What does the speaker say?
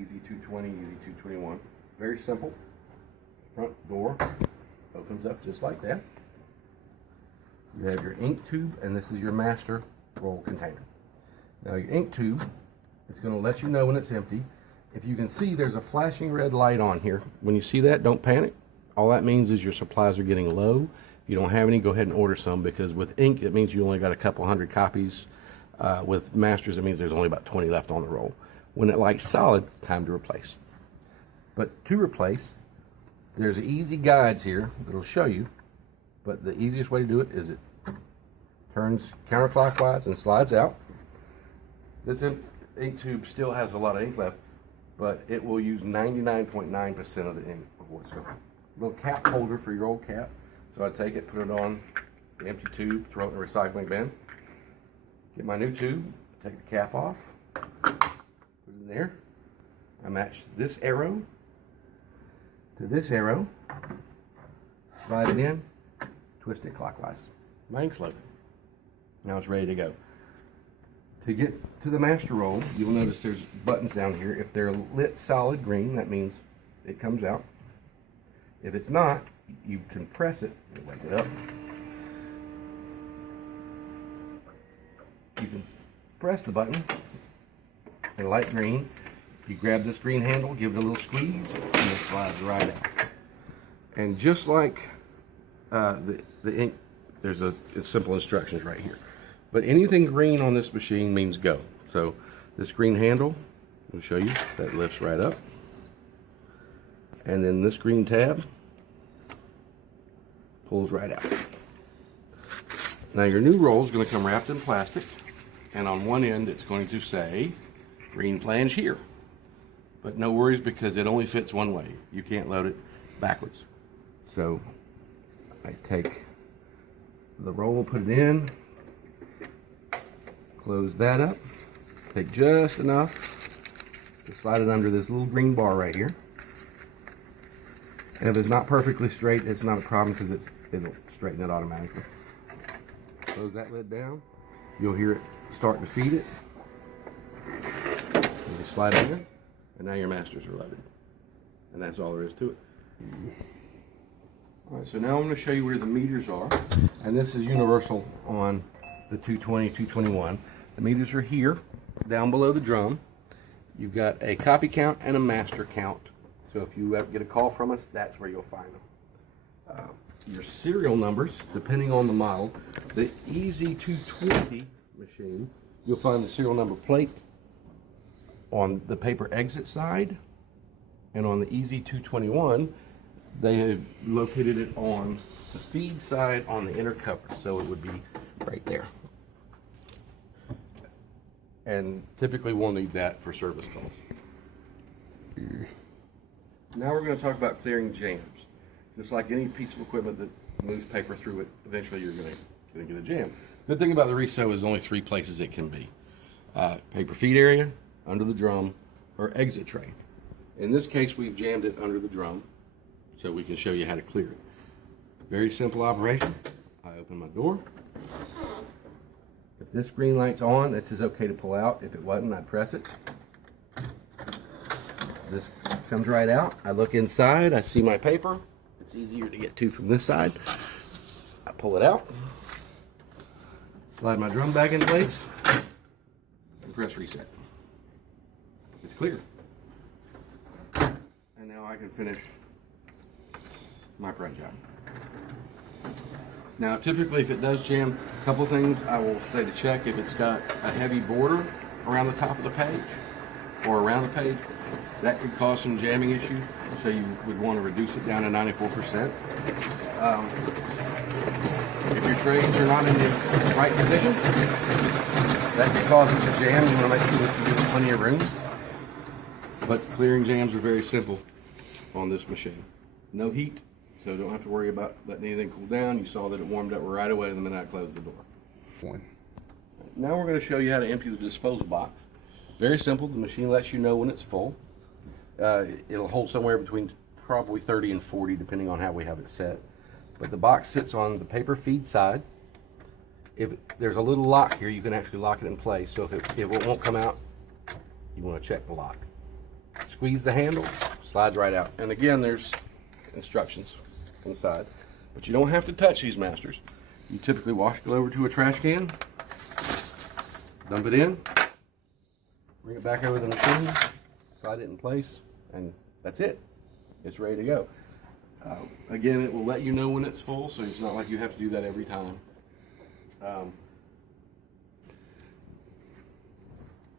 Easy 220, Easy 221. Very simple. Front door opens up just like that. You have your ink tube, and this is your master roll container. Now your ink tube, it's going to let you know when it's empty. If you can see, there's a flashing red light on here. When you see that, don't panic. All that means is your supplies are getting low. If you don't have any, go ahead and order some, because with ink, it means you only got a couple hundred copies. With masters, it means there's only about 20 left on the roll. When it lights solid, time to replace. But to replace, there's easy guides here that'll show you, but the easiest way to do it is it turns counterclockwise and slides out. This ink tube still has a lot of ink left, but it will use 99.9% of the ink before it's gone. Little cap holder for your old cap. So I take it, put it on the empty tube, throw it in the recycling bin. Get my new tube, take the cap off, put it in there. I match this arrow to this arrow, slide it in, twist it clockwise. My ink's loaded. Now it's ready to go. To get to the master roll, you'll notice there's buttons down here. If they're lit solid green, that means it comes out. If it's not, you can press it, wake it up. You can press the button, and light green. You grab this green handle, give it a little squeeze, and it slides right out. And just like the ink, there's simple instructions right here. But anything green on this machine means go. So this green handle, I'll show you, that lifts right up. And then this green tab pulls right out. Now your new roll is going to come wrapped in plastic, and on one end it's going to say green flange here. But no worries, because it only fits one way. You can't load it backwards. So I take the roll, put it in, close that up, take just enough to slide it under this little green bar right here. And if it's not perfectly straight, it's not a problem, because it'll straighten it automatically. Close that lid down. You'll hear it start to feed it. And you slide it in, and now your masters are loaded. And that's all there is to it. All right, so now I'm going to show you where the meters are. And this is universal on the 220, 221. The meters are here, down below the drum. You've got a copy count and a master count. So if you get a call from us, that's where you'll find them. Your serial numbers, depending on the model. The Easy 220 machine, you'll find the serial number plate on the paper exit side. And on the Easy 221, they have located it on the feed side on the inner cover. So it would be right there. And typically we'll need that for service calls. Now we're going to talk about clearing jams. Just like any piece of equipment that moves paper through it, eventually you're going to get a jam. Good thing about the Riso is only 3 places it can be. Paper feed area, under the drum, or exit tray. In this case, we've jammed it under the drum, so we can show you how to clear it. Very simple operation. I open my door. If this green light's on, it says okay to pull out. If it wasn't, I press it. This comes right out. I look inside, I see my paper. It's easier to get to from this side. I pull it out, slide my drum back in place, and press reset. It's clear. And now I can finish my print job. Now typically if it does jam, a couple things I will say to check. If it's got a heavy border around the top of the page or around the page, that could cause some jamming issues, so you would want to reduce it down to 94%. If your trades are not in the right position, that could cause it to jam. You want to make sure that you give it plenty of room. But clearing jams are very simple on this machine. No heat, so don't have to worry about letting anything cool down. You saw that it warmed up right away the minute I closed the door. Now we're going to show you how to empty the disposal box. Very simple. The machine lets you know when it's full. It'll hold somewhere between probably 30 and 40 depending on how we have it set. But the box sits on the paper feed side. If there's a little lock here, you can actually lock it in place. So if it won't come out, you want to check the lock. Squeeze the handle, slides right out. And again, there's instructions inside. But you don't have to touch these masters. You typically wash it over to a trash can, dump it in, bring it back over the machine, slide it in place, and that's it. It's ready to go. Again, it will let you know when it's full, so it's not like you have to do that every time.